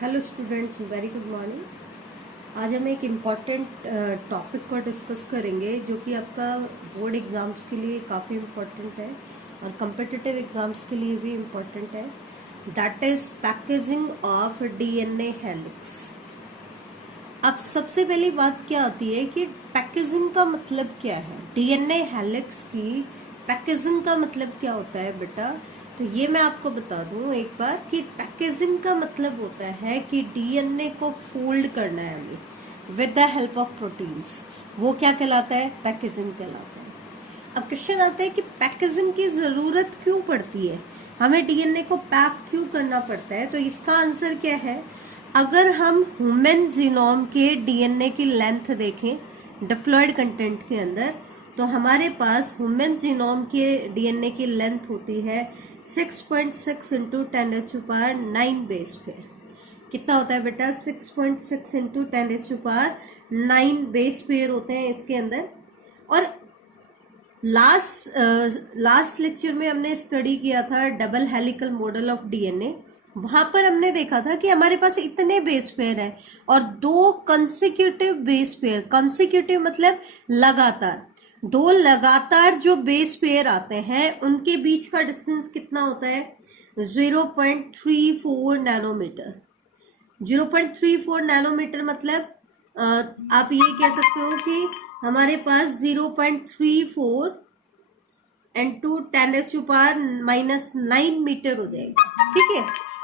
Hello students, very good morning. आज हम एक इम्पॉर्टेंट टॉपिक को डिस्कस करेंगे जो कि आपका बोर्ड एग्ज़ाम्स के लिए काफ़ी इम्पॉर्टेंट है और कम्पिटिटिव एग्ज़ाम्स के लिए भी इम्पॉर्टेंट है। That is packaging of DNA helix. अब सबसे पहली बात क्या आती है कि पैकेजिंग का मतलब क्या है। डीएनए हेलिक्स की पैकेजिंग का मतलब क्या होता है बेटा, तो ये मैं आपको बता दूं एक बार कि पैकेजिंग का मतलब होता है कि डीएनए को फोल्ड करना है हमें with the help of proteins. वो क्या कहलाता है? पैकेजिंग कहलाता है। अब क्वेश्चन आता है कि पैकेजिंग की जरूरत क्यों पड़ती है, हमें डीएनए को पैक क्यों करना पड़ता है। तो इसका आंसर क्या है, अगर हम ह्यूमन जीनोम के डीएनए की लेंथ देखें डिप्लॉयड कंटेंट के अंदर, तो हमारे पास ह्यूमन जीनोम के डीएनए की लेंथ होती है 6.6 इंटू 10⁻⁹ बेस पेयर। कितना होता है बेटा? 6.6 इंटू 10⁻⁹ बेस पेयर होते हैं इसके अंदर। और लास्ट लेक्चर में हमने स्टडी किया था double helical model of DNA. वहां पर हमने देखा था कि हमारे पास इतने बेस पेयर हैं और दो कंसेक्यूटिव बेस पेयर, कंसेक्यूटिव मतलब लगातार, दो लगातार जो बेस पेयर आते हैं उनके बीच का डिस्टेंस कितना होता है? 0.34 नैनोमीटर। 0.34 नैनोमीटर मतलब आप ये कह सकते हो कि हमारे पास 0.34 इंटू 10⁻⁹ मीटर हो जाएगा। ठीक है,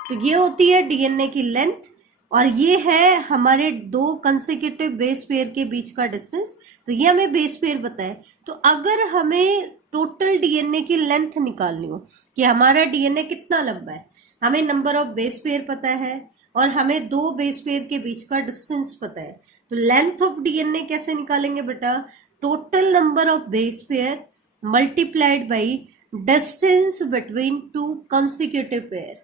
तो ये होती है डीएनए की लेंथ और ये है हमारे दो कंसेक्यूटिव बेस पेयर के बीच का डिस्टेंस। तो ये हमें बेस पेयर पता है। तो अगर हमें टोटल डीएनए की लेंथ निकालनी हो कि हमारा डीएनए कितना लंबा है, हमें नंबर ऑफ बेस पेयर पता है और हमें दो बेस पेयर के बीच का डिस्टेंस पता है। तो लेंथ ऑफ डीएनए कैसे निकालेंगे बेटा? Total number of base pair multiplied by distance between two consecutive pair.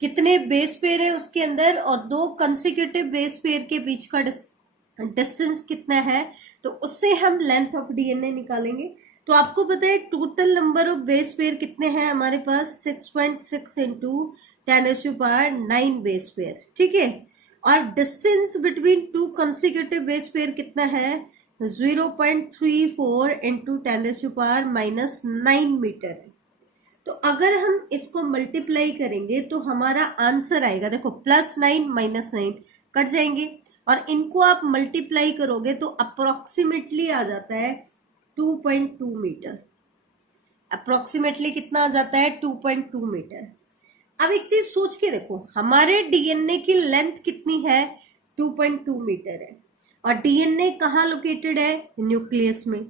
कितने बेस पेयर है उसके अंदर और दो कंसेक्यूटिव बेस पेयर के बीच का डिस्टेंस कितना है, तो उससे हम लेंथ ऑफ डीएनए निकालेंगे। तो आपको पता है total number of base pair कितने हैं हमारे पास? 6.6 इंटू 10⁻⁹ बेस पेयर। ठीक है, और distance between two consecutive base pair कितना है? 0.34 इंटू 10⁻⁹ मीटर है। तो अगर हम इसको मल्टीप्लाई करेंगे तो हमारा आंसर आएगा, देखो +9 -9 कट जाएंगे और इनको आप मल्टीप्लाई करोगे तो अप्रोक्सीमेटली आ जाता है 2.2 मीटर। अप्रोक्सीमेटली कितना आ जाता है? 2.2 मीटर। अब एक चीज सोच के देखो, हमारे डीएनए की लेंथ कितनी है? 2.2 मीटर है और डीएनए कहाँ लोकेटेड है? न्यूक्लियस में।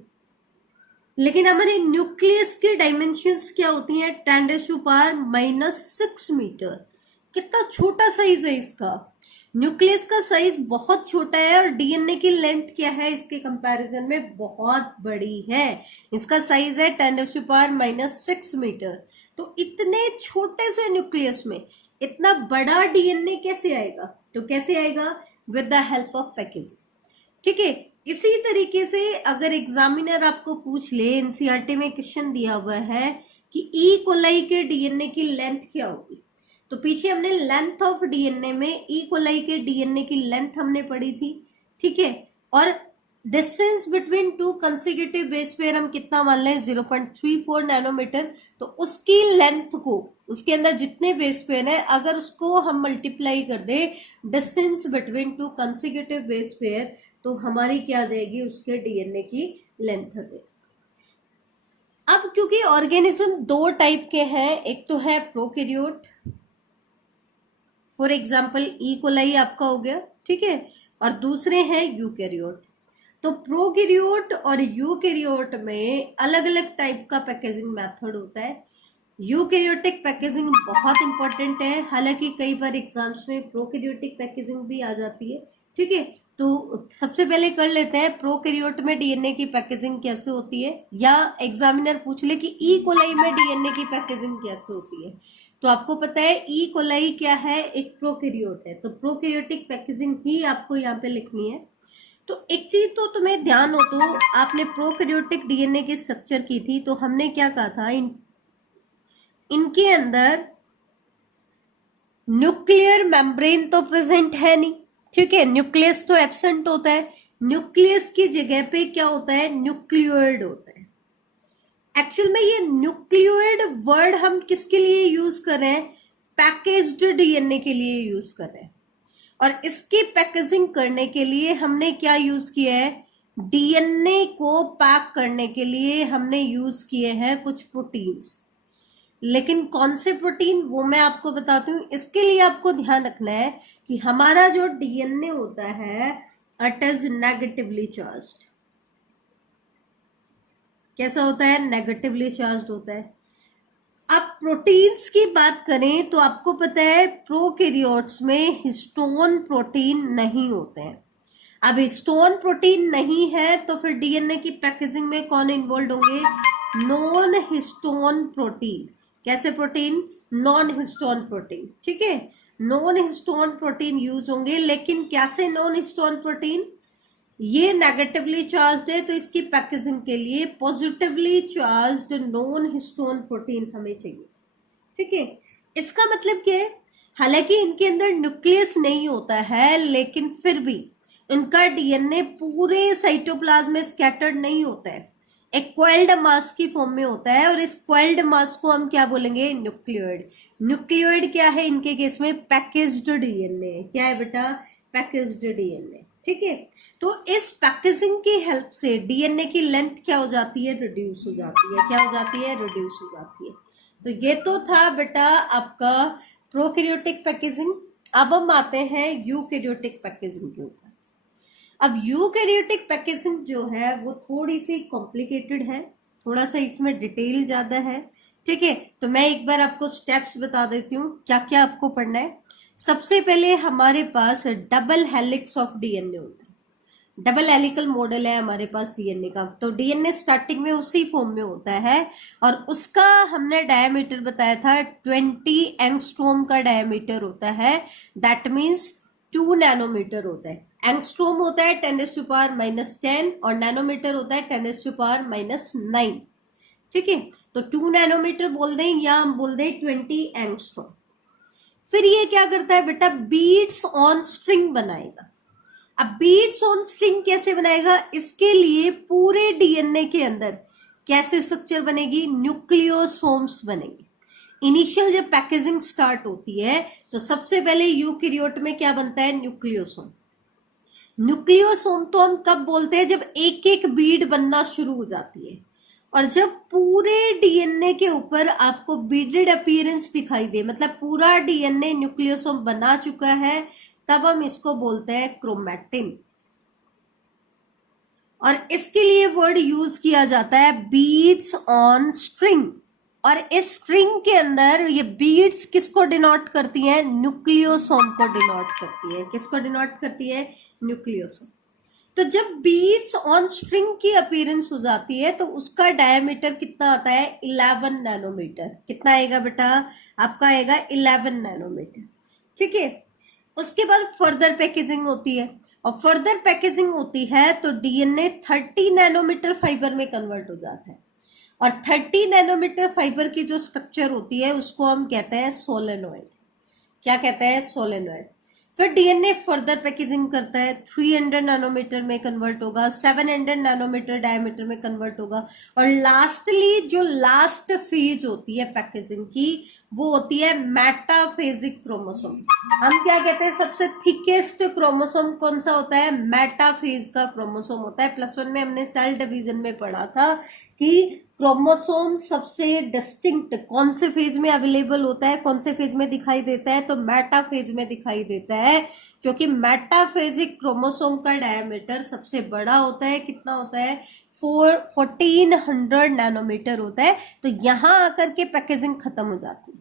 लेकिन हमारे न्यूक्लियस के डायमेंशंस क्या होती हैं? 10⁻⁻6 मीटर। कितना छोटा साइज है इसका। न्यूक्लियस का साइज बहुत छोटा है और डीएनए की लेंथ क्या है इसके कंपैरिजन में? बहुत बड़ी है। इसका साइज है 10⁻⁻6 मीटर। तो इतने छोटे से न्यूक्लियस में इतना बड़ा डीएनए कैसे आएगा? तो कैसे आएगा? With the help of packaging. ठीक है, इसी तरीके से अगर एग्जामिनर आपको पूछ ले, एनसीईआरटी में क्वेश्चन दिया हुआ है कि ई कोलाई के डीएनए की लेंथ क्या होगी, तो पीछे हमने लेंथ ऑफ डीएनए में ई कोलाई के डीएनए की लेंथ हमने पढ़ी थी। ठीक है, और distance between two consecutive base pair हम कितना मान लें? 0.34 नैनोमीटर। तो उसकी लेंथ को, उसके अंदर जितने बेस पेयर है, अगर उसको हम मल्टीप्लाई कर दे distance between two consecutive base pair, तो हमारी क्या आ जाएगी? उसके डीएनए की लेंथ आ जाएगी। अब क्योंकि ऑर्गेनिज्म दो टाइप के हैं, एक तो है prokaryote, for example E coli आपका हो गया, ठीक है, और दूसरे हैं यूकैरियोट। तो प्रोकैरियोट और यूकैरियोट में अलग अलग टाइप का पैकेजिंग मेथड होता है। यूकैरियोटिक पैकेजिंग बहुत इंपॉर्टेंट है, हालांकि कई बार एग्जाम्स में प्रोकैरियोटिक पैकेजिंग भी आ जाती है। ठीक है, तो सबसे पहले कर लेते हैं प्रोकैरियोट में डीएनए की पैकेजिंग कैसे होती है, या एग्जामिनर पूछ ले कि ई कोलाई में डीएनए की पैकेजिंग कैसे होती है। तो आपको पता है ई कोलाई क्या है? एक प्रोकैरियोट है। तो प्रोकैरियोटिक पैकेजिंग ही आपको यहाँ पे लिखनी है। तो एक चीज तो तुम्हें ध्यान हो, तो आपने प्रोकैरियोटिक डीएनए की स्ट्रक्चर की थी, तो हमने क्या कहा था, इनके अंदर न्यूक्लियर मेम्ब्रेन तो प्रेजेंट है नहीं, ठीक है, न्यूक्लियस तो एब्सेंट होता है, न्यूक्लियस की जगह पे क्या होता है, न्यूक्लियोइड होता है। एक्चुअल में ये न्यूक्लियोइड वर्ड हम किसके लिए यूज कर रहे हैं, पैकेज्ड डीएनए के लिए यूज कर रहे हैं। और इसकी पैकेजिंग करने के लिए हमने क्या यूज किया है, डीएनए को पैक करने के लिए हमने यूज किए हैं कुछ प्रोटीन्स। लेकिन कौन से प्रोटीन वो मैं आपको बताती हूँ। इसके लिए आपको ध्यान रखना है कि हमारा जो डीएनए होता है इट इज नेगेटिवली चार्ज्ड। कैसा होता है, नेगेटिवली चार्ज्ड होता है। अब प्रोटीन्स की बात करें तो आपको पता है प्रोकैरियोट्स में हिस्टोन प्रोटीन नहीं होते हैं। अब हिस्टोन प्रोटीन नहीं है तो फिर डीएनए की पैकेजिंग में कौन इन्वॉल्व होंगे, नॉन हिस्टोन प्रोटीन। कैसे प्रोटीन, नॉन हिस्टोन प्रोटीन, ठीक है, नॉन हिस्टोन प्रोटीन यूज होंगे। लेकिन कैसे नॉन हिस्टोन प्रोटीन, ये नेगेटिवली चार्ज्ड है तो इसकी पैकेजिंग के लिए positively charged non histone protein हमें चाहिए, ठीक है। इसका मतलब क्या है, हालांकि इनके अंदर न्यूक्लियस नहीं होता है लेकिन फिर भी इनका डीएनए पूरे साइटोप्लाज्म में स्कैटर्ड नहीं होता है, एक क्वेल्ड मास की फॉर्म में होता है। और इस क्वेल्ड मास को हम क्या बोलेंगे, न्यूक्लियोइड। न्यूक्लियोइड क्या है इनके केस में, पैकेज्ड डीएनए। क्या है बेटा, पैकेज्ड डीएनए, ठीक है। तो इस पैकेजिंग की हेल्प से डीएनए की लेंथ क्या हो जाती है, रिड्यूस हो जाती है। क्या हो जाती है, रिड्यूस हो जाती है। तो ये तो था बेटा आपका प्रोकैरियोटिक पैकेजिंग। अब हम आते हैं यूकैरियोटिक पैकेजिंग के ऊपर। अब यूकैरियोटिक पैकेजिंग जो है वो थोड़ी सी कॉम्प्लिकेटेड है, थोड़ा सा इसमें डिटेल ज्यादा है, ठीक है। तो मैं एक बार आपको स्टेप्स बता देती हूँ क्या क्या आपको पढ़ना है। सबसे पहले हमारे पास डबल हेलिक्स ऑफ डीएनए होता है, डबल हेलिकल मॉडल है हमारे पास डीएनए का। तो डीएनए स्टार्टिंग में उसी फॉर्म में होता है और उसका हमने डायमीटर बताया था 20 एंगस्ट्रॉम का डायमीटर होता है, दैट मीन्स 2 नैनोमीटर होता है। एंगस्ट्रॉम होता है 10⁻⁻10 और नैनोमीटर होता है 10⁻⁹ ठीक है। तो 2 नैनोमीटर बोल दें या हम बोल दें 20 एंगस्ट्रॉम। फिर ये क्या करता है बेटा, बीड्स ऑन स्ट्रिंग बनाएगा। अब बीड्स ऑन स्ट्रिंग कैसे बनाएगा, इसके लिए पूरे डीएनए के अंदर कैसे स्ट्रक्चर बनेगी, न्यूक्लियोसोम्स बनेंगे। इनिशियल जब पैकेजिंग स्टार्ट होती है तो सबसे पहले यूकैरियोट में क्या बनता है, न्यूक्लियोसोम। न्यूक्लियोसोम तो हम कब बोलते हैं, जब एक एक बीड बनना शुरू हो जाती है और जब पूरे डीएनए के ऊपर आपको बीडेड अपीयरेंस दिखाई दे, मतलब पूरा डीएनए न्यूक्लियोसोम बना चुका है, तब हम इसको बोलते हैं क्रोमैटिन। और इसके लिए वर्ड यूज किया जाता है बीड्स ऑन स्ट्रिंग। और इस स्ट्रिंग के अंदर ये बीड्स किसको डिनोट करती हैं, न्यूक्लियोसोम को डिनोट करती है। किसको डिनोट करती है, न्यूक्लियोसोम। तो जब बीड्स ऑन स्ट्रिंग की अपीयरेंस हो जाती है तो उसका डायमीटर कितना आता है, 11 नैनोमीटर। कितना आएगा बेटा, आपका आएगा 11 नैनोमीटर, ठीक है। उसके बाद फर्दर पैकेजिंग होती है और फर्दर पैकेजिंग होती है तो डीएनए 30 नैनोमीटर फाइबर में कन्वर्ट हो जाता है। और 30 नैनोमीटर फाइबर की जो स्ट्रक्चर होती है उसको हम कहते हैं सोलेनॉइड। क्या कहते हैं, सोलेनॉइड। फिर डीएनए फर्दर पैकेजिंग करता है, 300 नैनोमीटर में कन्वर्ट होगा, 700 नैनोमीटर डायमीटर में कन्वर्ट होगा। और लास्टली जो लास्ट फेज होती है पैकेजिंग की वो होती है मेटाफेजिक क्रोमोसोम। हम क्या कहते हैं, सबसे थिकेस्ट क्रोमोसोम कौन सा होता है, मेटाफेज का क्रोमोसोम होता है। +1 में हमने सेल डिवीजन में पढ़ा था कि क्रोमोसोम सबसे डिस्टिंक्ट कौन से फेज में अवेलेबल होता है, कौन से फेज में दिखाई देता है, तो मेटाफेज में दिखाई देता है, क्योंकि मेटाफेजिक क्रोमोसोम का डायमीटर सबसे बड़ा होता है। कितना होता है, 1400 नैनोमीटर होता है। तो यहां आकर के पैकेजिंग खत्म हो जाती है,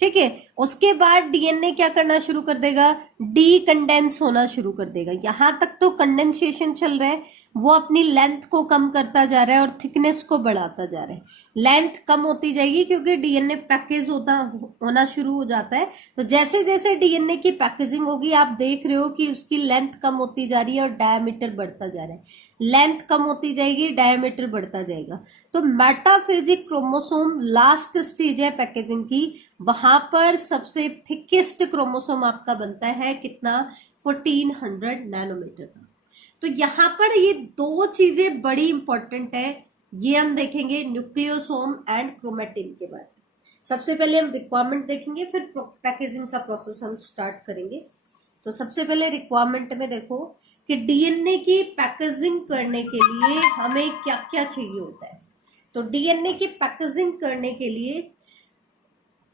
ठीक है। उसके बाद डीएनए क्या करना शुरू कर देगा, डीकंडेंस होना शुरू कर देगा। यहां तक तो कंडेंसेशन चल रहा है, वो अपनी लेंथ को कम करता जा रहा है और थिकनेस को बढ़ाता जा रहा है। लेंथ कम होती जाएगी क्योंकि डीएनए पैकेज होना शुरू हो जाता है। तो जैसे जैसे डीएनए की पैकेजिंग होगी आप देख रहे हो कि उसकी लेंथ कम होती जा रही है और डायमीटर बढ़ता जा रहा है। लेंथ कम होती जाएगी, डायमीटर बढ़ता जाएगा। तो मेटाफेजिक क्रोमोसोम लास्ट स्टेज है पैकेजिंग की, वहां पर सबसे थिकेस्ट क्रोमोसोम आपका बनता है कितना, 1400 नैनोमीटर का। तो यहाँ पर ये दो चीजें बड़ी इंपॉर्टेंट है, ये हम देखेंगे न्यूक्लियोसोम एंड क्रोमेटिन के बारे में। सबसे पहले हम रिक्वायरमेंट देखेंगे, फिर पैकेजिंग का प्रोसेस हम स्टार्ट करेंगे। तो सबसे पहले रिक्वायरमेंट में देखो कि डीएनए की पैकेजिंग करने के लिए हमें क्या क्या चाहिए होता है। तो डीएनए की पैकेजिंग करने के लिए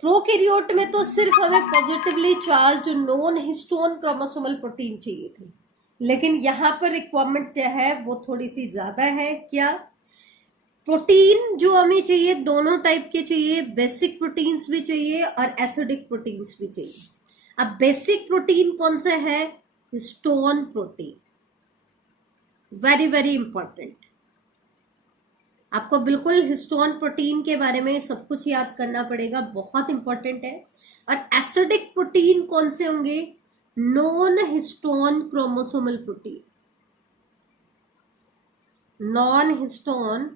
प्रोकैरियोट में तो सिर्फ हमें positively charged non histone chromosomal protein चाहिए थे, लेकिन यहाँ पर रिक्वायरमेंट जो है वो थोड़ी सी ज्यादा है। क्या प्रोटीन जो हमें चाहिए दोनों टाइप के चाहिए, बेसिक प्रोटीन्स भी चाहिए और एसिडिक प्रोटीन्स भी चाहिए। अब बेसिक प्रोटीन कौन सा है, histone protein, very very important. आपको बिल्कुल हिस्टोन प्रोटीन के बारे में सब कुछ याद करना पड़ेगा, बहुत इंपॉर्टेंट है। और एसिडिक प्रोटीन कौन से होंगे, non histone chromosomal protein, non histone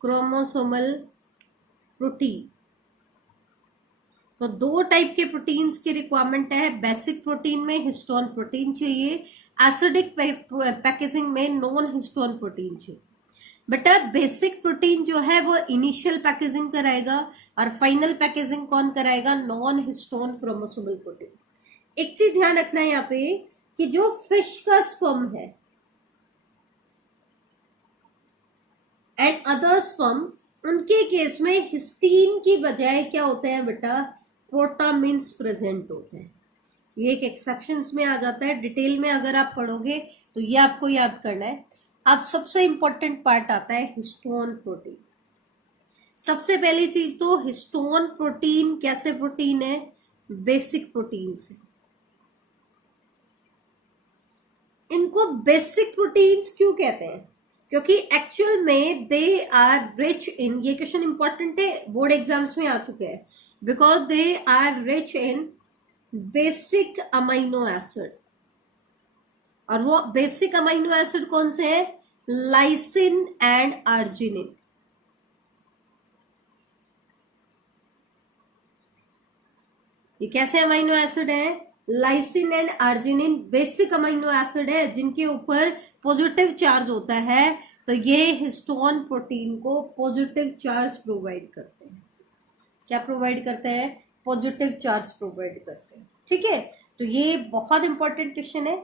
chromosomal protein. तो दो टाइप के प्रोटीन्स की रिक्वायरमेंट है, बेसिक प्रोटीन में हिस्टोन प्रोटीन चाहिए, एसिडिक पैकेजिंग में नॉन हिस्टोन प्रोटीन चाहिए। बेटा बेसिक प्रोटीन जो है वो इनिशियल पैकेजिंग कराएगा और फाइनल पैकेजिंग कौन कराएगा, नॉन हिस्टोन क्रोमोसोमल प्रोटीन। एक चीज ध्यान रखना है यहाँ पे कि जो फिश का स्पर्म है एंड अदर स्पर्म, उनके केस में हिस्टीन की बजाय क्या होते हैं बेटा, प्रोटामिन्स प्रेजेंट होते हैं। ये एक एक्सेप्शंस में आ जाता है, डिटेल में अगर आप पढ़ोगे तो ये आपको याद करना है। अब सबसे इंपॉर्टेंट पार्ट आता है हिस्टोन प्रोटीन। सबसे पहली चीज तो हिस्टोन प्रोटीन कैसे प्रोटीन है, बेसिक प्रोटीन से। इनको बेसिक प्रोटीन्स क्यों कहते हैं, क्योंकि एक्चुअल में दे आर रिच इन, ये क्वेश्चन इंपॉर्टेंट है, बोर्ड एग्जाम्स में आ चुके हैं, because they are rich in basic amino acid. और वो बेसिक अमाइनो एसिड कौन से है, लाइसिन एंड आर्जिनिन। ये कैसे अमाइनो एसिड है, lysine and arginine basic amino acid है जिनके ऊपर पॉजिटिव चार्ज होता है। तो ये हिस्टोन प्रोटीन को पॉजिटिव चार्ज प्रोवाइड करते हैं। क्या प्रोवाइड करते हैं, पॉजिटिव चार्ज प्रोवाइड करते हैं। ठीक है, तो ये बहुत इंपॉर्टेंट क्वेश्चन है।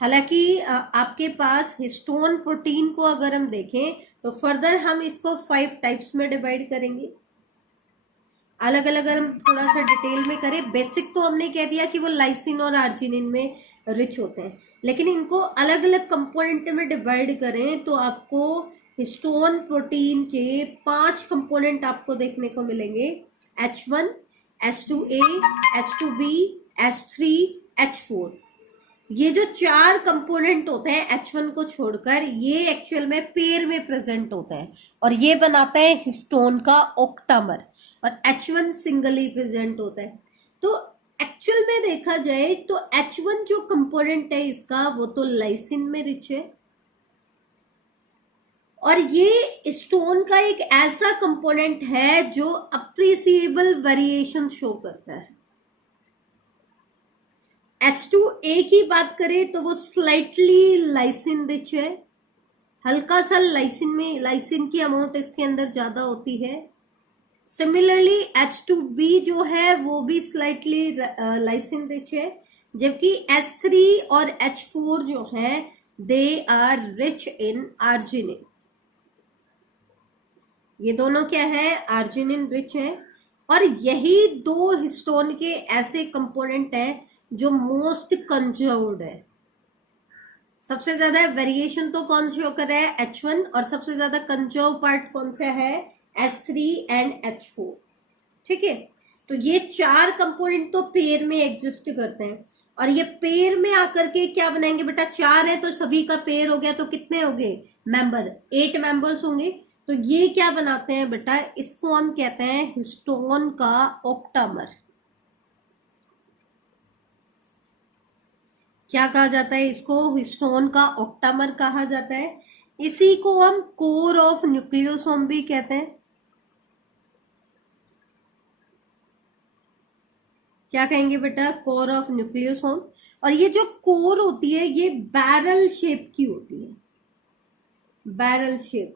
हालांकि आपके पास हिस्टोन प्रोटीन को अगर हम देखें तो फर्दर हम इसको 5 टाइप्स में डिवाइड करेंगे, अलग अलग। अगर हम थोड़ा सा डिटेल में करें, बेसिक तो हमने कह दिया कि वो लाइसिन और आर्जिनिन में रिच होते हैं, लेकिन इनको अलग अलग कंपोनेंट में डिवाइड करें तो आपको हिस्टोन प्रोटीन के 5 कंपोनेंट आपको देखने को मिलेंगे, H1, H2A, H2B, H3, H4। ये जो 4 कंपोनेंट होते हैं H1 को छोड़कर, ये एक्चुअल में पेयर में प्रेजेंट होते हैं और ये बनाता है हिस्टोन का ऑक्टामर, और H1 सिंगली प्रेजेंट होता है। तो एक्चुअल में देखा जाए तो H1 जो कंपोनेंट है इसका, वो तो लाइसिन में रिच है, और ये स्टोन का एक ऐसा कंपोनेंट है जो अप्रिसिएबल वेरिएशन शो करता है। H2A की बात करें तो वो स्लाइटली लाइसिन रिच है, हल्का सा लाइसिन में, लाइसिन की अमाउंट इसके अंदर ज्यादा होती है। सिमिलरली H2B जो है वो भी स्लाइटली लाइसिन रिच है, जबकि H3 और H4 जो है they are rich in arginine. ये दोनों क्या है, आर्जिनिन रिच है। और यही दो हिस्टोन के ऐसे कंपोनेंट हैं जो मोस्ट कंजर्व्ड है। सबसे ज्यादा वेरिएशन तो कौन शो कर रहा है, H1, और सबसे ज्यादा कंजर्व पार्ट कौन सा है, H3 एंड H4। ठीक है, तो ये 4 कंपोनेंट तो पेयर में एग्जिस्ट करते हैं, और ये पेयर में आकर के क्या बनाएंगे बेटा, 4 है तो सभी का पेयर हो गया, तो कितने हो गए मेंबर, 8 मेंबर्स होंगे। तो ये क्या बनाते हैं बेटा, इसको हम कहते हैं हिस्टोन का ऑक्टामर। क्या कहा जाता है इसको, हिस्टोन का ऑक्टामर कहा जाता है। इसी को हम कोर ऑफ न्यूक्लियोसोम भी कहते हैं। क्या कहेंगे बेटा? Core of nucleosome. और ये जो कोर होती है ये बैरल शेप की होती है, बैरल शेप।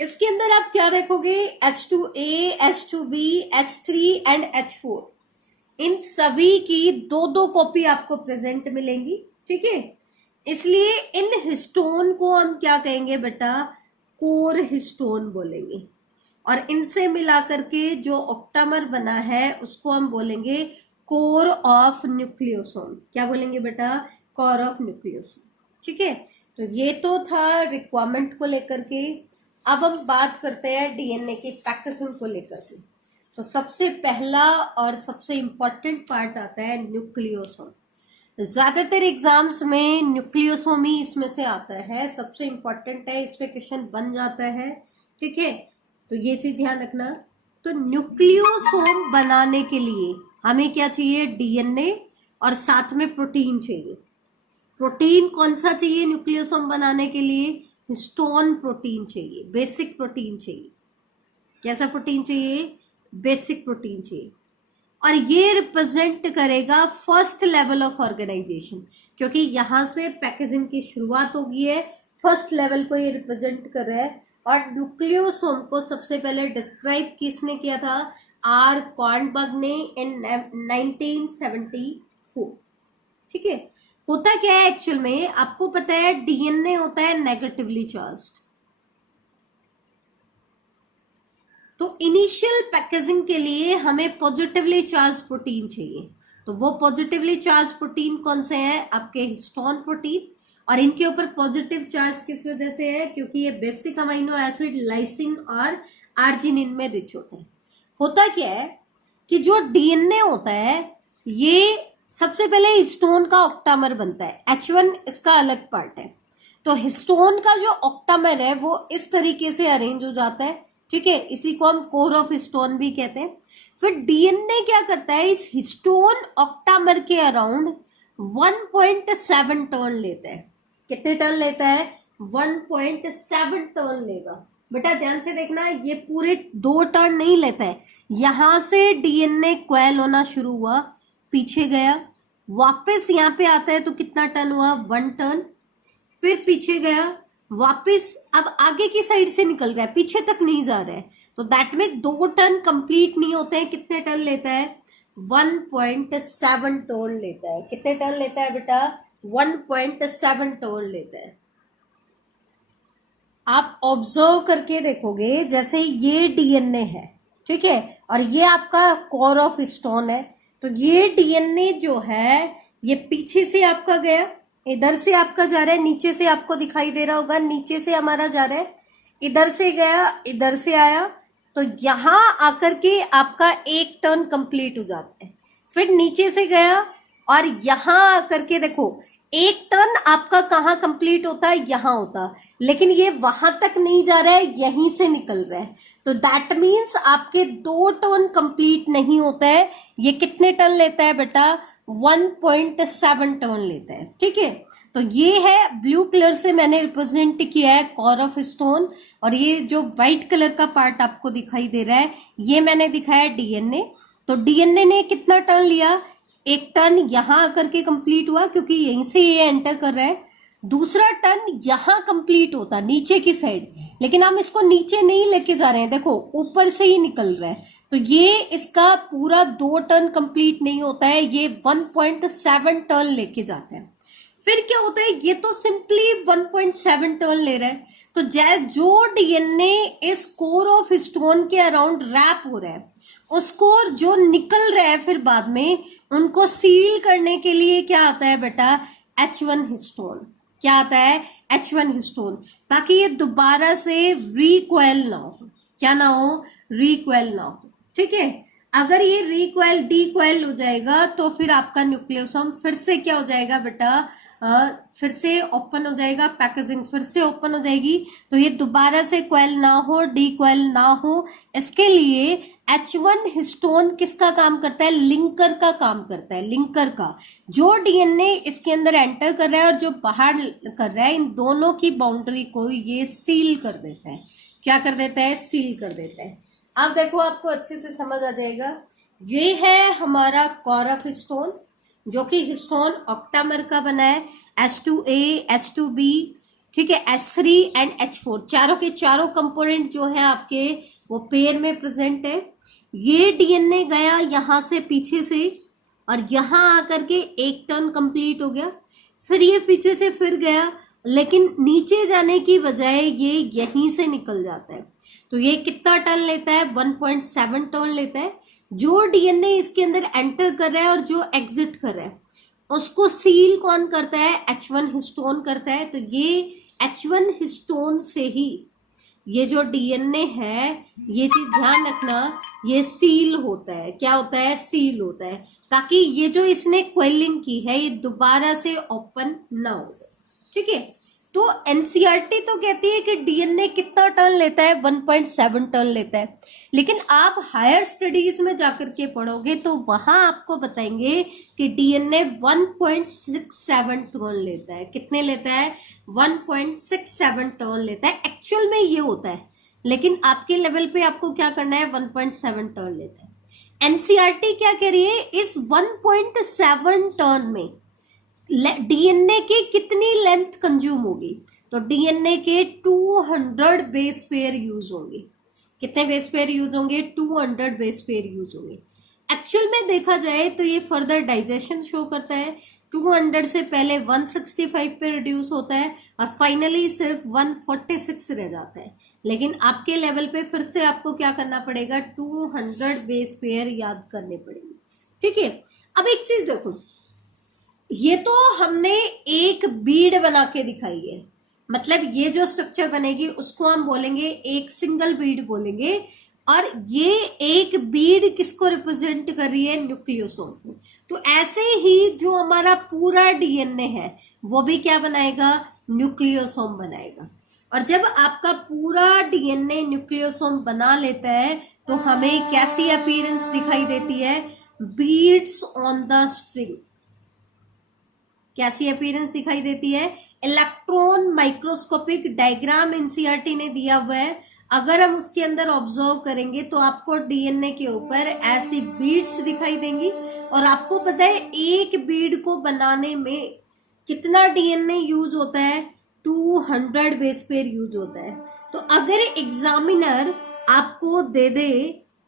इसके अंदर आप क्या देखोगे? H2A, H2B, H3 and H4, इन सभी की दो दो कॉपी आपको प्रेजेंट मिलेंगी, ठीक है। इसलिए इन हिस्टोन को हम क्या कहेंगे बेटा? कोर हिस्टोन बोलेंगे। और इनसे मिला करके जो ऑक्टामर बना है उसको हम बोलेंगे कोर ऑफ न्यूक्लियोसोम। क्या बोलेंगे बेटा? कोर ऑफ न्यूक्लियोसोम, ठीक है। तो ये तो था रिक्वायरमेंट को लेकर के। अब हम बात करते हैं डीएनए की पैकेजिंग को लेकर के। तो सबसे पहला और सबसे इंपॉर्टेंट पार्ट आता है न्यूक्लियोसोम। ज्यादातर एग्जाम्स में न्यूक्लियोसोम ही इसमें से आता है, सबसे इंपॉर्टेंट है, इस पे क्वेश्चन बन जाता है, ठीक है। तो ये चीज ध्यान रखना। तो न्यूक्लियोसोम बनाने के लिए हमें क्या चाहिए? डीएनए और साथ में प्रोटीन चाहिए। प्रोटीन कौन सा चाहिए न्यूक्लियोसोम बनाने के लिए? हिस्टोन प्रोटीन चाहिए, बेसिक प्रोटीन चाहिए। कैसा प्रोटीन चाहिए? बेसिक प्रोटीन चाहिए। और ये रिप्रेजेंट करेगा फर्स्ट लेवल ऑफ ऑर्गेनाइजेशन, क्योंकि यहां से पैकेजिंग की शुरुआत होगी है, फर्स्ट लेवल को ये रिप्रेजेंट कर रहा है। और न्यूक्लियोसोम को सबसे पहले डिस्क्राइब किसने किया था? आर कॉर्नबर्ग ने इन 1974, ठीक है। होता क्या है एक्चुअल में, आपको पता है डीएनए होता है नेगेटिवली चार्ज्ड। तो इनिशियल पैकेजिंग के लिए हमें पॉजिटिवली चार्ज प्रोटीन चाहिए। तो वो पॉजिटिवली चार्ज प्रोटीन कौन से हैं? आपके हिस्टोन प्रोटीन। और इनके ऊपर पॉजिटिव चार्ज किस वजह से है? क्योंकि ये बेसिक अमीनो एसिड लाइसिन और आर्जिनिन में रिच होते हैं। होता क्या है कि जो डीएनए होता है ये सबसे पहले हिस्टोन का ऑक्टामर बनता है, H1 इसका अलग पार्ट है। तो हिस्टोन का जो ऑक्टामर है वो इस तरीके से अरेंज हो जाता है, ठीक है। इसी को हम कोर ऑफ हिस्टोन भी कहते हैं। फिर डीएनए क्या करता है? इस हिस्टोन ऑक्टामर के अराउंड 1.7 टर्न लेता है। कितने टर्न लेता है? 1.7 टर्न लेगा। बेटा ध्यान से देखना, ये पूरे 2 टर्न नहीं लेता है। यहां से डीएनए क्वेल होना शुरू हुआ, पीछे गया, वापस यहाँ पे आता है तो कितना टर्न हुआ? 1 टर्न। फिर पीछे गया, वापस अब आगे की साइड से निकल रहा है, पीछे तक नहीं जा रहा है। तो दैट में 2 टर्न कंप्लीट नहीं होते हैं। कितने टर्न लेता है? 1.7 टर्न लेता है। कितने टर्न लेता है बेटा? 1.7 टर्न लेता है। आप ऑब्जर्व करके देखोगे, जैसे ये डीएनए है, ठीक है, और ये आपका कोर ऑफ हिस्टोन है। तो ये डीएनए जो है ये पीछे से आपका गया, इधर से आपका जा रहा है, नीचे से आपको दिखाई दे रहा होगा, नीचे से हमारा जा रहा है, इधर से गया, इधर से आया, तो यहां आकर के आपका 1 टर्न कंप्लीट हो जाता है। फिर नीचे से गया और यहां आकर के देखो 1 टर्न आपका कहाँ कंप्लीट होता है? यहां होता, लेकिन ये वहां तक नहीं जा रहा है, यहीं से निकल रहा है। तो दैट मीन्स आपके 2 टर्न कंप्लीट नहीं होता है। ये कितने टर्न लेता है बेटा? 1.7 टर्न लेता है, ठीक है। तो ये है ब्लू कलर से मैंने रिप्रेजेंट किया है कोर ऑफ हिस्टोन, और ये जो व्हाइट कलर का पार्ट आपको दिखाई दे रहा है ये मैंने दिखाया डीएनए। तो डीएनए ने कितना टर्न लिया? 1 टर्न यहां आकर के कंप्लीट हुआ, क्योंकि यहीं से ये एंटर कर रहा है। दूसरा टर्न यहां कंप्लीट होता नीचे की साइड, लेकिन हम इसको नीचे नहीं लेके जा रहे हैं, देखो ऊपर से ही निकल रहा है। तो ये इसका पूरा 2 टर्न कंप्लीट नहीं होता है, ये 1.7 टर्न लेके जाते हैं। फिर क्या होता है? ये तो सिंपली 1.7 टर्न ले रहा है। तो जो डीएनए इस कोर ऑफ हिस्टोन के अराउंड रैप हो रहा है, उसको जो निकल रहा है फिर बाद में उनको सील करने के लिए क्या आता है बेटा? H1 histone. क्या आता है? H1 हिस्टोन, ताकि ये दोबारा से रिक्वेल ना हो। क्या ना हो? रिक्वेल ना हो, ठीक है। अगर ये रिक्वेल डीक्वेल हो जाएगा तो फिर आपका न्यूक्लियोसोम फिर से क्या हो जाएगा बेटा? फिर से ओपन हो जाएगा, पैकेजिंग फिर से ओपन हो जाएगी। तो ये दोबारा से क्वेल ना हो, डीक्वेल ना हो, इसके लिए H1 हिस्टोन किसका काम करता है? लिंकर का काम करता है, लिंकर का। जो डीएनए इसके अंदर एंटर कर रहा है और जो बाहर कर रहा है, इन दोनों की बाउंड्री को ये सील कर देता है। क्या कर देता है? सील कर देता है। अब देखो आपको अच्छे से समझ आ जाएगा ये है हमारा कोर ऑफ हिस्टोन, जो कि हिस्टोन ऑक्टामर का बना है, H2A, H2B, ठीक है, H3 एंड H4, चारों के चारों कंपोनेंट जो है आपके वो पेयर में प्रेजेंट है। ये डीएनए गया यहां से पीछे से और यहां आकर के एक टर्न कंप्लीट हो गया, फिर ये पीछे से फिर गया, लेकिन नीचे जाने की बजाय ये यहीं से निकल जाता है। तो ये कितना टर्न लेता है? 1.7 टर्न लेता है। जो डीएनए इसके अंदर एंटर कर रहा है और जो एग्जिट कर रहा है उसको सील कौन करता है? H1 हिस्टोन करता है। तो ये H1 हिस्टोन से ही ये जो डीएनए है, ये चीज ध्यान रखना, ये सील होता है। क्या होता है? सील होता है, ताकि ये जो इसने क्वेलिंग की है ये दोबारा से ओपन ना हो जाए। ठीक है, तो एनसीईआरटी तो कहती है कि डीएनए कितना टर्न लेता है? 1.7 टर्न लेता है। लेकिन आप हायर स्टडीज में जाकर के पढ़ोगे तो वहां आपको बताएंगे कि डीएनए 1.67 टर्न लेता है। कितने लेता है? 1.67 टर्न लेता है। एक्चुअल में ये होता है, लेकिन आपके लेवल पे आपको क्या करना है? 1.7 टर्न लेता है। एनसीईआरटी क्या कह रही है? इस 1.7 टर्न में डीएनए की कितनी लेंथ कंज्यूम होगी? तो डीएनए के 200 बेस पेयर यूज होंगे। कितने बेस पेयर यूज होंगे? 200 बेस पेयर यूज होंगे। एक्चुअल में देखा जाए तो ये फर्दर डाइजेशन शो करता है। 200 से पहले 165 पे रिड्यूस होता है और फाइनली सिर्फ 146 रह जाता है। लेकिन आपके लेवल पे फिर से आपको क्या करना पड़ेगा? 200 बेस पेयर याद करने पड़ेंगे। ठीक है, अब एक चीज देखो, ये तो हमने एक बीड बना के दिखाई है, मतलब ये जो स्ट्रक्चर बनेगी उसको हम बोलेंगे एक सिंगल बीड बोलेंगे। और ये एक बीड किसको रिप्रेजेंट कर रही है? न्यूक्लियोसोम को। तो ऐसे ही जो हमारा पूरा डीएनए है वो भी क्या बनाएगा? न्यूक्लियोसोम बनाएगा। और जब आपका पूरा डीएनए न्यूक्लियोसोम बना लेता है तो हमें कैसी अपीयरेंस दिखाई देती है? Beads on the string. कैसी अपीयरेंस दिखाई देती है? इलेक्ट्रॉन माइक्रोस्कोपिक डायग्राम एनसीईआरटी ने दिया हुआ है। अगर हम उसके अंदर ऑब्जर्व करेंगे तो आपको डीएनए के ऊपर ऐसी बीड्स दिखाई देंगी। और आपको पता है एक बीड को बनाने में कितना डीएनए यूज होता है? 200 बेस पेयर यूज होता है। तो अगर एग्जामिनर आपको दे दे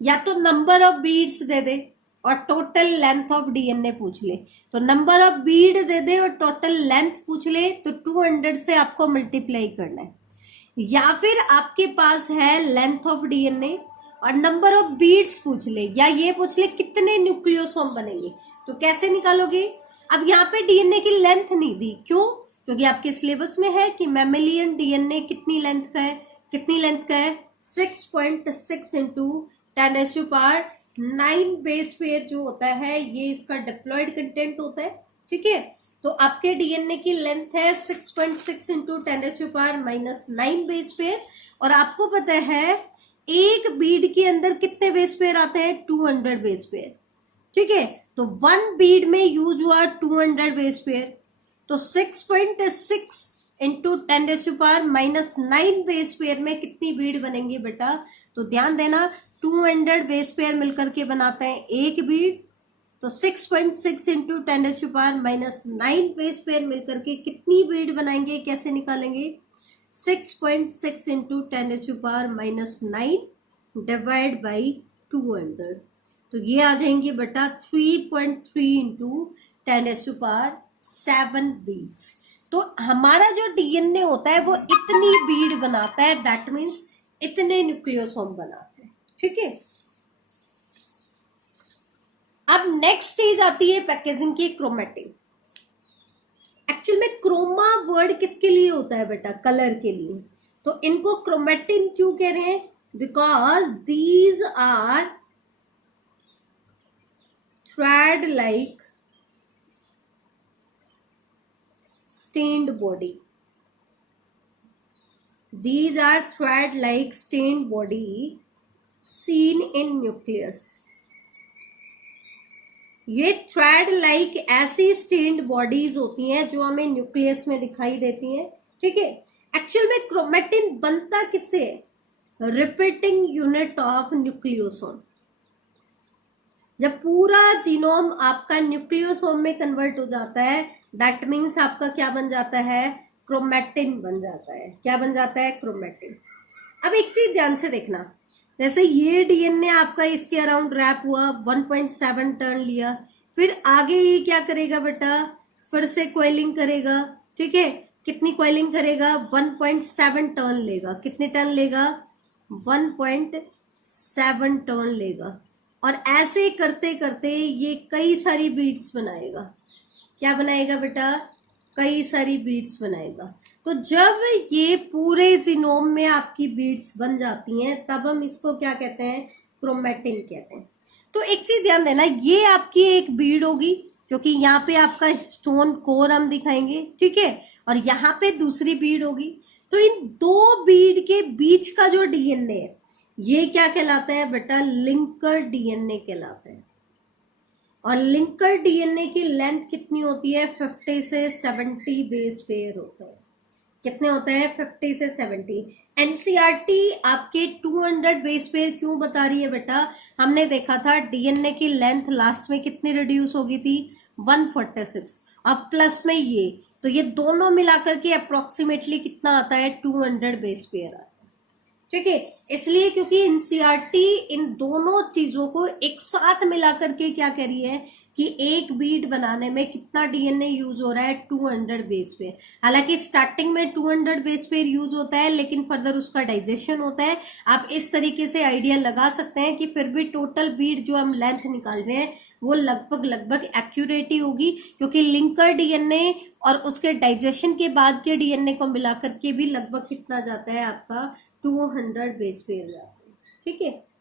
या तो नंबर ऑफ बीड्स दे दे और टोटल लेंथ ऑफ डीएनए पूछ ले, तो नंबर ऑफ बीड दे दे और टोटल लेंथ पूछ ले तो 200 से आपको मल्टीप्लाई करना है। या फिर आपके पास है लेंथ ऑफ डीएनए और नंबर ऑफ बीड्स पूछ ले, या ये पूछ ले कितने न्यूक्लियोसोम बनेंगे, तो कैसे निकालोगे? अब यहाँ पे डीएनए की लेंथ नहीं दी, क्यों? क्योंकि आपके सिलेबस में है कि मैमेलियन डीएनए कितनी लेंथ का है? कितनी लेंथ का है? 6.6 इंटू 10⁹ बेस पेयर जो होता है ये इसका डिप्लॉयड कंटेंट होता है। ठीक है, तो आपके डीएनए की लेंथ है 6.6 इंटू 10⁻⁹ बेस पेयर। और आपको पता है एक बीड के अंदर कितने बेस पेयर आते हैं? 200 बेस पेयर। ठीक है, तो वन बीड में यूज हुआ 200 बेस पेयर, तो 6.6 इंटू 10⁻⁹ बेस पेयर में कितनी बीड बनेंगी बेटा? तो ध्यान देना, 200 बेस पेयर मिलकर के बनाते हैं एक बीड, तो 6.6 इंटू 10⁻⁹ बेस पेयर मिलकर के कितनी बीड बनाएंगे? कैसे निकालेंगे? 6.6 इंटू 10⁻⁹ डिवाइड बाई 200, तो ये आ जाएंगे बेटा 3.3 इंटू 10⁻⁷ बीड्स। तो हमारा जो डीएनए होता है वो इतनी बीड बनाता है, दैट मीन्स इतने न्यूक्लियोसोम बनाते हैं। ठीक है, अब नेक्स्ट स्टेज आती है पैकेजिंग की, क्रोमेटिन। एक्चुअल में क्रोमा वर्ड किसके लिए होता है बेटा? कलर के लिए। तो इनको क्रोमेटिन क्यों कह रहे हैं? Because these are thread like stained body. These are thread like stained body seen in nucleus. ये थ्रेड लाइक ऐसी स्टेन्ड बॉडीज होती हैं जो हमें न्यूक्लियस में दिखाई देती हैं। ठीक है, एक्चुअल में क्रोमेटिन बनता किससे है? Repeating unit of nucleosome. जब पूरा जीनोम आपका न्यूक्लियोसोम में कन्वर्ट हो जाता है, दैट मीन्स आपका क्या बन जाता है, क्रोमैटिन बन जाता है। क्या बन जाता है, क्रोमैटिन। अब एक चीज ध्यान से देखना, जैसे ये डीएनए आपका इसके अराउंड रैप हुआ, 1.7 टर्न लिया, फिर आगे ये क्या करेगा बेटा, फिर से कोयलिंग करेगा। ठीक है, कितनी कोयलिंग करेगा, 1.7 टर्न लेगा। कितने टर्न लेगा, 1.7 टर्न लेगा। और ऐसे करते करते ये कई सारी बीड्स बनाएगा। क्या बनाएगा बेटा, कई सारी बीड्स बनाएगा। तो जब ये पूरे जीनोम में आपकी बीड्स बन जाती हैं, तब हम इसको क्या कहते हैं, क्रोमैटिन कहते हैं। तो एक चीज ध्यान देना, ये आपकी एक बीड होगी, क्योंकि यहाँ पे आपका स्टोन कोर हम दिखाएंगे। ठीक है, और यहाँ पे दूसरी बीड होगी। तो इन दो बीड के बीच का जो डीएनए है, ये क्या कहलाता है बेटा, लिंकर डीएनए कहलाता है। और लिंकर डीएनए की लेंथ कितनी होती है, 50 से 70 बेस पेयर होता है। कितने होते हैं, 50 से 70। एनसीईआरटी आपके 200 बेस पेयर क्यों बता रही है बेटा, हमने देखा था डीएनए की लेंथ लास्ट में कितनी रिड्यूस हो गई थी, 146। अब प्लस में ये, तो ये दोनों मिलाकर के अप्रोक्सीमेटली कितना आता है, 200 बेस पेयर आता है। ठीक है, इसलिए क्योंकि एनसीईआरटी इन दोनों चीजों को एक साथ मिलाकर के क्या कह रही है कि एक बीड बनाने में कितना डीएनए यूज हो रहा है, 200 बेस पेयर। हालांकि स्टार्टिंग में 200 बेस पेयर यूज होता है, लेकिन फर्दर उसका डाइजेशन होता है। आप इस तरीके से आइडिया लगा सकते हैं कि फिर भी टोटल बीड जो हम लेंथ निकाल रहे हैं वो लगभग एक्यूरेट ही होगी, क्योंकि लिंकर डीएनए और उसके डाइजेशन के बाद के डीएनए को मिलाकर के भी लगभग कितना जाता है आपका, 200 बेस पेयर जाते हैं। ठीक है,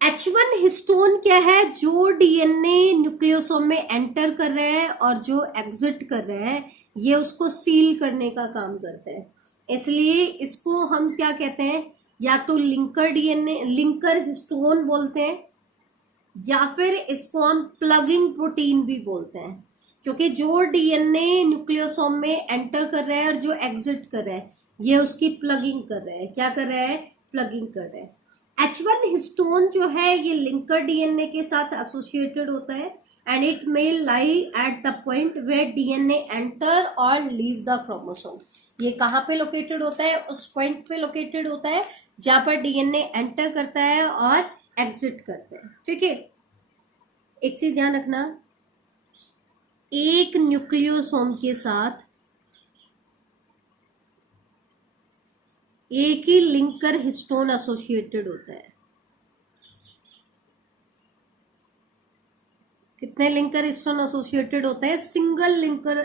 H1 हिस्टोन क्या है, जो डीएनए न्यूक्लियोसोम में एंटर कर रहे हैं और जो एग्जिट कर रहे हैं, ये उसको सील करने का काम करता है। इसलिए इसको हम क्या कहते हैं, या तो लिंकर डीएनए, लिंकर हिस्टोन बोलते हैं, या फिर इसको हम प्लगिंग प्रोटीन भी बोलते हैं। क्योंकि जो डीएनए न्यूक्लियोसोम में एंटर कर रहा है और जो एग्जिट कर रहा है, ये उसकी प्लगिंग कर रहा है। क्या कर रहा है, प्लगिंग कर रहा है। H1 हिस्टोन जो है ये लिंकर डीएनए के साथ एसोसिएटेड होता है, and it may lie at the point where DNA enter और लीव द क्रोमोसोम। ये कहाँ पे लोकेटेड होता है, उस पॉइंट पे लोकेटेड होता है जहां पर डीएनए एंटर करता है और एग्जिट करता है। ठीक है, एक चीज ध्यान रखना, एक न्यूक्लियोसोम के साथ एक ही लिंकर हिस्टोन एसोसिएटेड होता है। कितने लिंकर हिस्टोन एसोसिएटेड होता है, सिंगल लिंकर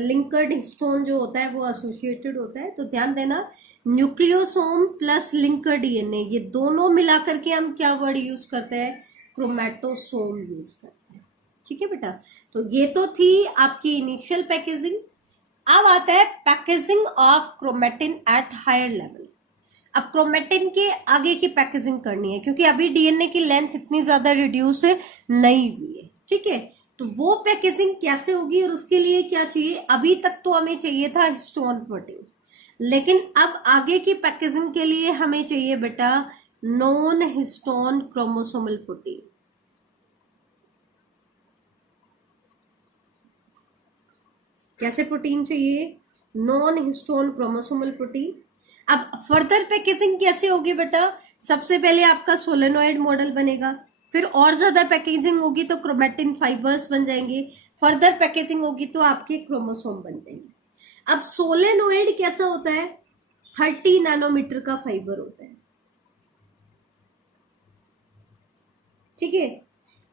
लिंकर्ड हिस्टोन जो होता है वो एसोसिएटेड होता है। तो ध्यान देना, न्यूक्लियोसोम प्लस लिंकर डीएनए, ये दोनों मिलाकर के हम क्या वर्ड यूज करते हैं, क्रोमैटोसोम यूज करते हैं। ठीक है बेटा, तो ये तो थी आपकी इनिशियल पैकेजिंग। अब आता है packaging of chromatin at higher level. अब क्रोमैटिन के आगे की पैकेजिंग करनी है, क्योंकि अभी डीएनए की लेंथ इतनी ज्यादा रिड्यूस नहीं हुई है। ठीक है, तो वो पैकेजिंग कैसे होगी और उसके लिए क्या चाहिए, अभी तक तो हमें चाहिए था हिस्टोन प्रोटीन, लेकिन अब आगे की पैकेजिंग के लिए हमें चाहिए बेटा नॉन हिस्टोन क्रोमोसोमल प्रोटीन। कैसे प्रोटीन चाहिए, नॉन हिस्टोन क्रोमोसोमल प्रोटीन। अब फर्दर पैकेजिंग कैसे होगी बेटा, सबसे पहले आपका सोलेनॉइड मॉडल बनेगा, फिर और ज्यादा पैकेजिंग होगी तो क्रोमैटिन फाइबर्स बन जाएंगे, फर्दर पैकेजिंग होगी तो आपके क्रोमोसोम बन जाएंगे। अब सोलेनॉइड कैसा होता है, 30 नैनोमीटर का फाइबर होता है। ठीक है,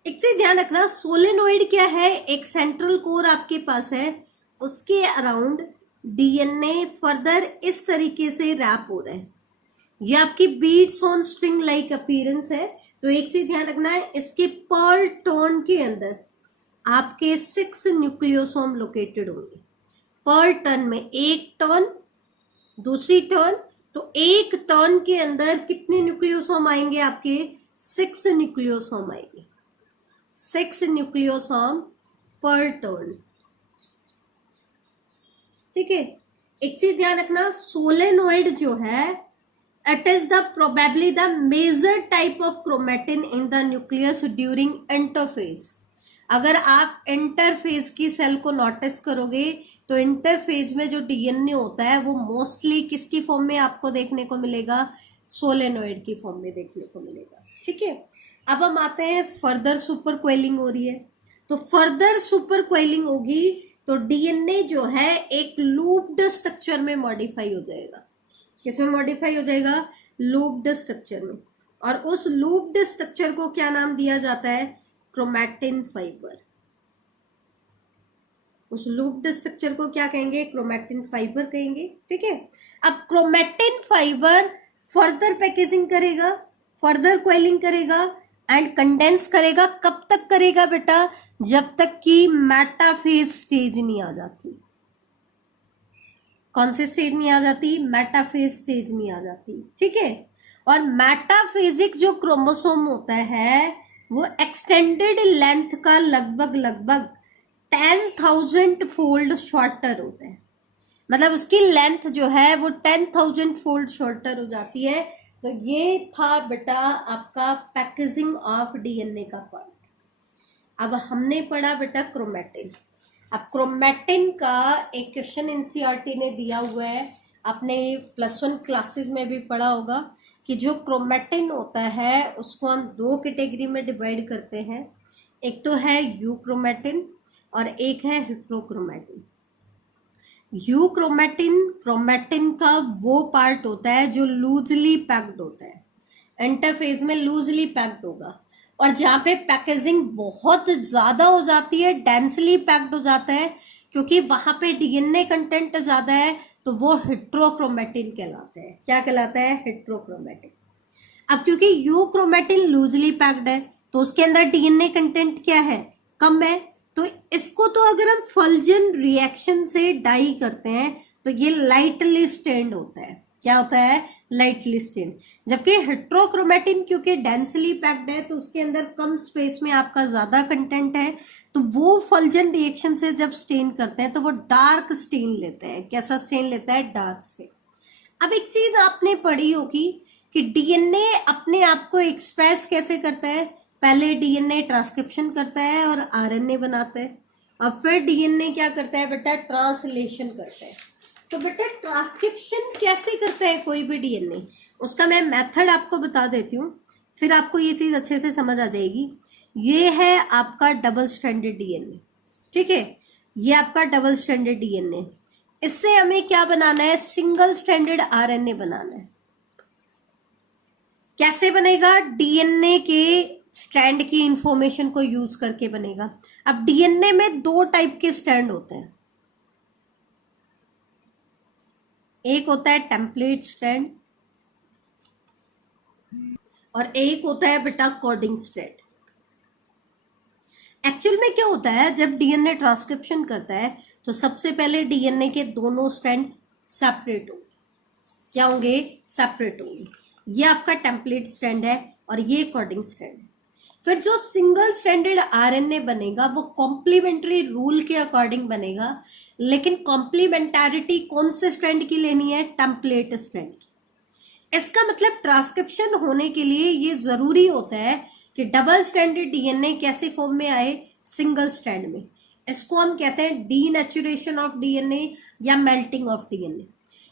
एक चीज ध्यान रखना, सोलेनॉइड क्या है, एक सेंट्रल कोर आपके पास है, उसके अराउंड डीएनए फर्दर इस तरीके से रैप हो रहा है। ये आपकी beads on string like appearance है। तो एक चीज ध्यान रखना है, इसके पर टर्न के अंदर आपके 6 न्यूक्लियोसोम लोकेटेड होंगे। पर टर्न में एक टर्न, दूसरी टर्न, तो एक टर्न के अंदर कितने न्यूक्लियोसोम आएंगे आपके, 6 न्यूक्लियोसोम आएंगे। 6 न्यूक्लियोसोम पर टर्न। ठीक है, एक चीज ध्यान रखना, सोलेनॉइड जो है It is the probably the major type of chromatin in the nucleus during interphase. अगर आप इंटरफेज की सेल को नोटिस करोगे तो इंटरफेज में जो डीएनए होता है वो मोस्टली किसकी फॉर्म में आपको देखने को मिलेगा, सोलेनोइड की फॉर्म में देखने को मिलेगा। ठीक है, अब हम आते हैं फर्दर सुपर क्वेलिंग हो रही है, तो फर्दर सुपर क्वेलिंग होगी तो डीएनए जो है एक लूप्ड स्ट्रक्चर में मॉडिफाई हो जाएगा। किसमें मॉडिफाई हो जाएगा, लूप्ड स्ट्रक्चर में, और उस लूप्ड स्ट्रक्चर को क्या नाम दिया जाता है, क्रोमैटिन फाइबर। उस लूप्ड स्ट्रक्चर को क्या कहेंगे, क्रोमैटिन फाइबर कहेंगे। ठीक है, अब क्रोमैटिन फाइबर फर्दर पैकेजिंग करेगा, फर्दर क्वेलिंग करेगा एंड कंडेंस करेगा। कब तक करेगा बेटा, जब तक कि मेटाफेज स्टेज नहीं आ जाती। कौन से स्टेज नहीं आ जाती, मेटाफेज स्टेज नहीं आ जाती। ठीक है, और मेटाफेजिक जो क्रोमोसोम होता है वो एक्सटेंडेड लेंथ का लगभग 10,000 फोल्ड शॉर्टर होता है, मतलब उसकी लेंथ जो है वो 10,000 फोल्ड शॉर्टर हो जाती है। तो ये था बेटा आपका पैकेजिंग ऑफ डीएनए का पार्ट। अब हमने पढ़ा बेटा क्रोमैटिन। अब क्रोमैटिन का एक क्वेश्चन एनसीईआरटी ने दिया हुआ है, आपने +1 क्लासेस में भी पढ़ा होगा कि जो क्रोमैटिन होता है उसको हम 2 कैटेगरी में डिवाइड करते हैं। एक तो है यूक्रोमैटिन और एक है हेट्रोक्रोमैटिन। यूक्रोमैटिन क्रोमैटिन का वो पार्ट होता है जो लूजली पैक्ड होता है, इंटरफेज में लूजली पैक्ड होगा, और जहाँ पे पैकेजिंग बहुत ज़्यादा हो जाती है, डेंसली पैक्ड हो जाता है, क्योंकि वहाँ पे डीएनए कंटेंट ज़्यादा है, तो वो हेट्रोक्रोमैटिन कहलाता है। क्या कहलाता है, हेट्रोक्रोमैटिन। अब क्योंकि यूक्रोमैटिन लूजली पैक्ड है तो उसके अंदर डीएनए कंटेंट क्या है, कम है, तो इसको तो अगर हम फल्जन रिएक्शन से डाई करते हैं तो ये लाइटली स्टेन्ड होता है। क्या होता है, लाइटली स्टेन। जबकि हेट्रोक्रोमैटिन क्योंकि डेंसली पैक्ड है तो उसके अंदर कम स्पेस में आपका ज्यादा कंटेंट है, तो वो फल्जन रिएक्शन से जब स्टेन करते हैं तो वो डार्क स्टेन लेते हैं। कैसा स्टेन लेता है, डार्क स्टेन। अब एक चीज आपने पढ़ी होगी कि डीएनए अपने आप को एक्सप्रेस कैसे करता है, पहले डीएनए ट्रांसक्रिप्शन करता है और आरएनए बनाता है, और फिर डीएनए क्या करता है बेटा, ट्रांसलेशन करता है। तो बेटा ट्रांसक्रिप्शन कैसे करता है कोई भी डीएनए, उसका मैं मेथड आपको बता देती हूँ, फिर आपको ये चीज अच्छे से समझ आ जाएगी। ये है आपका डबल स्ट्रैंडेड डीएनए। ठीक है, ये आपका डबल स्ट्रैंडेड डीएनए, इससे हमें क्या बनाना है, सिंगल स्ट्रैंडेड आरएनए बनाना है। कैसे बनेगा, डीएनए के स्ट्रैंड की इंफॉर्मेशन को यूज करके बनेगा। अब डीएनए में 2 टाइप के स्ट्रैंड होते हैं, एक होता है टेम्पलेट स्ट्रैंड और एक होता है बेटा कोडिंग स्ट्रैंड। एक्चुअल में क्या होता है, जब डीएनए ट्रांसक्रिप्शन करता है तो सबसे पहले डीएनए के दोनों स्ट्रैंड सेपरेट होंगे। क्या होंगे, सेपरेट होंगे। ये आपका टेम्पलेट स्ट्रैंड है और ये कोडिंग स्ट्रैंड है। फिर जो सिंगल स्ट्रैंडेड आरएनए बनेगा वो कॉम्प्लीमेंट्री रूल के अकॉर्डिंग बनेगा, लेकिन कॉम्प्लीमेंटारिटी कौन से स्ट्रैंड की लेनी है, टेम्पलेट स्ट्रैंड की। इसका मतलब ट्रांसक्रिप्शन होने के लिए ये जरूरी होता है कि डबल स्ट्रैंडेड डीएनए कैसे फॉर्म में आए, सिंगल स्ट्रैंड में। इसको हम कहते हैं डीनेचुरेशन ऑफ डीएनए या मेल्टिंग ऑफ डीएनए।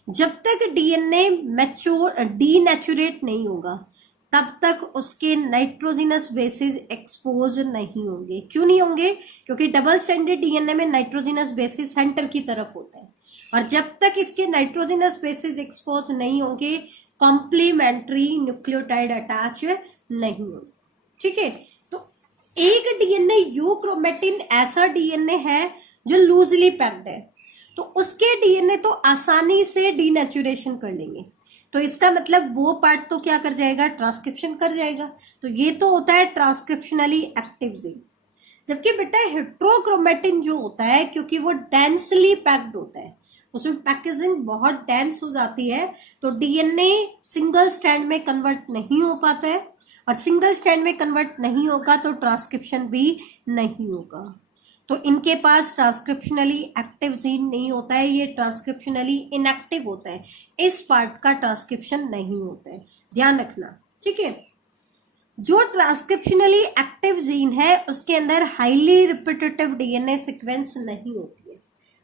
जब तक डीएनए मैच्योर डीनेचुरेट नहीं होगा तब तक उसके नाइट्रोजिनस बेसिस एक्सपोज नहीं होंगे। क्यों नहीं होंगे, क्योंकि डबल स्ट्रैंडेड डीएनए में नाइट्रोजिनस बेसिस सेंटर की तरफ होता है, और जब तक इसके नाइट्रोजिनस बेसिस एक्सपोज नहीं होंगे कॉम्प्लीमेंट्री न्यूक्लियोटाइड अटैच नहीं होंगे। ठीक है, तो एक डीएनए यूक्रोमैटिन ऐसा डीएनए है जो लूजली पैक्ड है, तो उसके डीएनए तो आसानी से डीनेचुरेशन कर लेंगे, तो इसका मतलब वो पार्ट तो क्या कर जाएगा, ट्रांसक्रिप्शन कर जाएगा। तो ये तो होता है ट्रांसक्रिप्शनली एक्टिव जीन। जबकि बेटा हेट्रोक्रोमैटिन जो होता है, क्योंकि वो डेंसली पैक्ड होता है, उसमें पैकेजिंग बहुत डेंस हो जाती है, तो डीएनए सिंगल स्ट्रैंड में कन्वर्ट नहीं हो पाता है, और सिंगल स्ट्रैंड में कन्वर्ट नहीं होगा तो ट्रांसक्रिप्शन भी नहीं होगा। तो इनके पास ट्रांसक्रिप्शनली एक्टिव जीन नहीं होता है, ये ट्रांसक्रिप्शनली इनएक्टिव होता है, इस पार्ट का ट्रांसक्रिप्शन नहीं होता है, ध्यान रखना, ठीक है। जो ट्रांसक्रिप्शनली एक्टिव जीन है उसके अंदर हाईली रिपीटेटिव डीएनए सीक्वेंस नहीं होती है।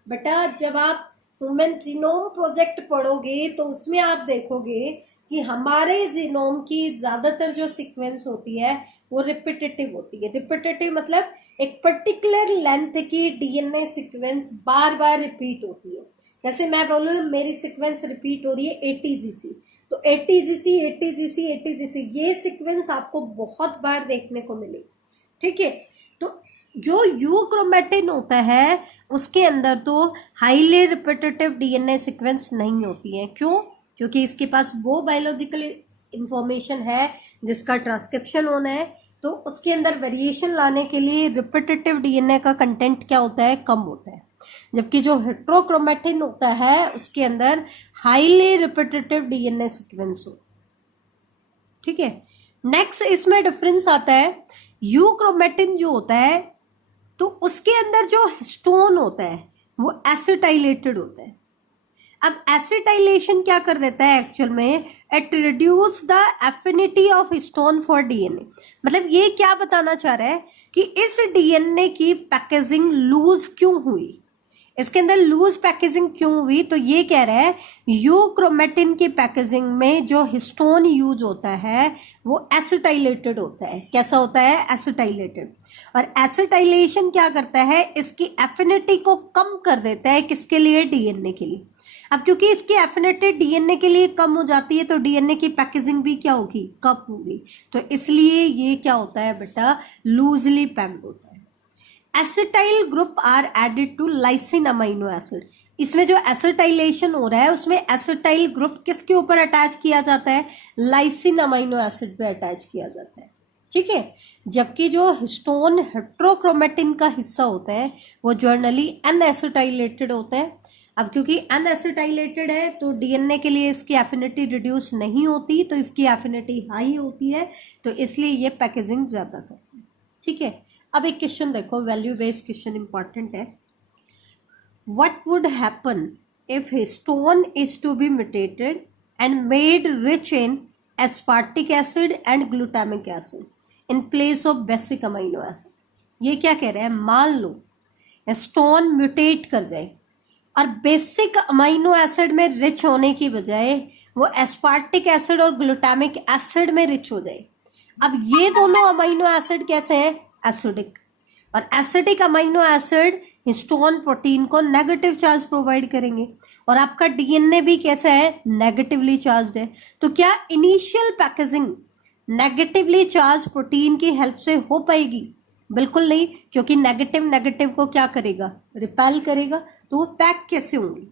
बेटा जब आप ह्यूमन जीनोम प्रोजेक्ट पढ़ोगे तो उसमें आप देखोगे कि हमारे जीनोम की ज्यादातर जो सीक्वेंस होती है वो रिपीटेटिव होती है। रिपीटेटिव मतलब एक पर्टिकुलर लेंथ की डीएनए सीक्वेंस बार बार रिपीट होती है। जैसे मैं बोलूँ मेरी सीक्वेंस रिपीट हो रही है ATGC, तो ATGC ATGC ATGC ये सीक्वेंस आपको बहुत बार देखने को मिलेगी, ठीक है। तो जो यूक्रोमेटिन होता है उसके अंदर तो हाईली रिपीटेटिव डीएनए सीक्वेंस नहीं होती है। क्यों? क्योंकि इसके पास वो बायोलॉजिकल इंफॉर्मेशन है जिसका ट्रांसक्रिप्शन होना है, तो उसके अंदर वेरिएशन लाने के लिए रिपीटेटिव डीएनए का कंटेंट क्या होता है, कम होता है। जबकि जो हेट्रोक्रोमेटिन होता है उसके अंदर हाईली रिपीटेटिव डीएनए सीक्वेंस होता है, ठीक है। नेक्स्ट इसमें डिफरेंस आता है, यूक्रोमेटिन जो होता है तो उसके अंदर जो हिस्टोन होता है वो एसिटाइलेटेड होता है। अब एसिटाइलेशन क्या कर देता है एक्चुअल में, it reduce the affinity of histone for DNA. मतलब ये क्या बताना चाह रहा है कि इस डीएनए की पैकेजिंग लूज क्यों हुई, इसके अंदर लूज पैकेजिंग क्यों हुई, तो ये कह रहा है यूक्रोमेटिन की पैकेजिंग में जो हिस्टोन यूज होता है वो एसिटाइलेटेड होता है। कैसा होता है, एसिटाइलेटेड। और एसिटाइलेशन क्या करता है, इसकी एफिनिटी को कम कर देता है, किसके लिए, डीएनए के लिए। अब क्योंकि इसकी एफिनिटी डीएनए के लिए कम हो जाती है तो डीएनए की पैकेजिंग भी क्या होगी, कम होगी, तो इसलिए ये क्या होता है बेटा, लूजली पैक्ड होता है। Acetyl group are added to lysine amino acid. इसमें जो एसिटाइलेशन हो रहा है उसमें एसिटाइल ग्रुप किसके ऊपर अटैच किया जाता है, लाइसिन अमीनो एसिड पे अटैच किया जाता है, ठीक है। जबकि जो हिस्टोन हेट्रोक्रोमेटिन का हिस्सा होता है वो जनरली अनएसिटाइलेटेड होता है। अब क्योंकि अनएसिटाइलेटेड है तो डीएनए के लिए इसकी एफिनिटी रिड्यूस नहीं होती, तो इसकी एफिनिटी हाई होती है, तो इसलिए ये पैकेजिंग ज्यादा करती है, ठीक है। अब एक क्वेश्चन देखो, वैल्यू बेस्ड क्वेश्चन इंपॉर्टेंट है। What would happen if histone is to be mutated and made rich in aspartic acid and glutamic acid in place of basic amino acid. ये क्या कह रहे हैं, मान लो हिस्टोन म्यूटेट कर जाए और बेसिक अमीनो एसिड में रिच होने की बजाय वो एस्पार्टिक एसिड और ग्लूटामिक एसिड में रिच हो जाए। अब ये दोनों अमीनो एसिड कैसे हैं, एसिडिक, और acidic amino acid histone protein को नेगेटिव चार्ज प्रोवाइड करेंगे, और आपका डीएनए भी कैसा है, नेगेटिवली चार्ज्ड है। तो क्या initial packaging negatively charge protein की हेल्प से हो पाएगी, बिल्कुल नहीं, क्योंकि नेगेटिव नेगेटिव को क्या करेगा, रिपेल करेगा, तो वो पैक कैसे होंगी,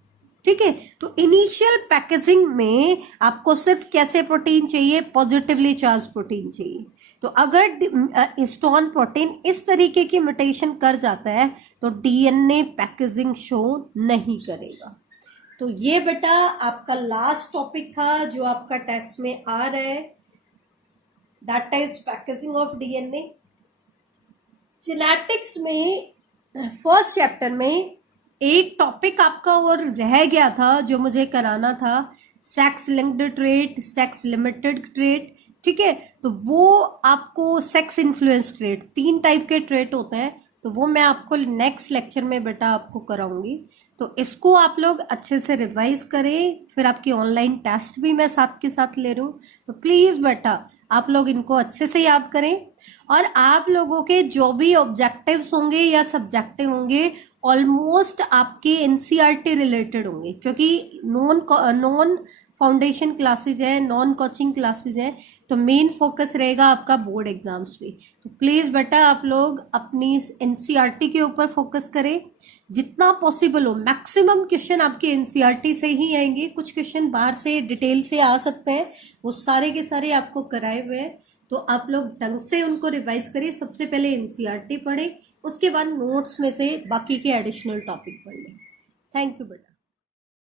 ठीक है। तो इनिशियल पैकेजिंग में आपको सिर्फ कैसे प्रोटीन चाहिए, पॉजिटिवली चार्ज प्रोटीन चाहिए। तो अगर हिस्टोन प्रोटीन इस तरीके की म्यूटेशन कर जाता है तो डीएनए पैकेजिंग शो नहीं करेगा। तो ये बेटा आपका लास्ट टॉपिक था जो आपका टेस्ट में आ रहा है, that is packaging of DNA. Genetics में फर्स्ट चैप्टर में एक टॉपिक आपका और रह गया था जो मुझे कराना था, sex linked trait, sex limited trait, ठीक है। तो वो आपको सेक्स इन्फ्लुएंस ट्रेट, 3 टाइप के ट्रेट होते हैं, तो वो मैं आपको नेक्स्ट लेक्चर में बेटा आपको कराऊंगी। तो इसको आप लोग अच्छे से रिवाइज करें, फिर आपकी ऑनलाइन टेस्ट भी मैं साथ के साथ ले रही हूँ, तो प्लीज़ बेटा आप लोग इनको अच्छे से याद करें। और आप लोगों के जो भी ऑब्जेक्टिव्स होंगे या सब्जेक्टिव होंगे ऑलमोस्ट आपके एनसीईआरटी रिलेटेड होंगे, क्योंकि नॉन फाउंडेशन क्लासेज है, नॉन कोचिंग क्लासेज है, तो मेन फोकस रहेगा आपका बोर्ड एग्जाम्स पे। तो प्लीज़ बेटा आप लोग अपनी एनसीईआरटी के ऊपर फोकस करें, जितना पॉसिबल हो। मैक्सिमम क्वेश्चन आपके एनसीईआरटी से ही आएंगे, कुछ क्वेश्चन बाहर से डिटेल से आ सकते हैं, वो सारे के सारे आपको कराए हुए हैं, तो आप लोग ढंग से उनको रिवाइज करिए। सबसे पहले एनसीईआरटी पढ़ें, उसके बाद नोट्स में से बाकी के एडिशनल टॉपिक पढ़ लें। थैंक यू बेटा।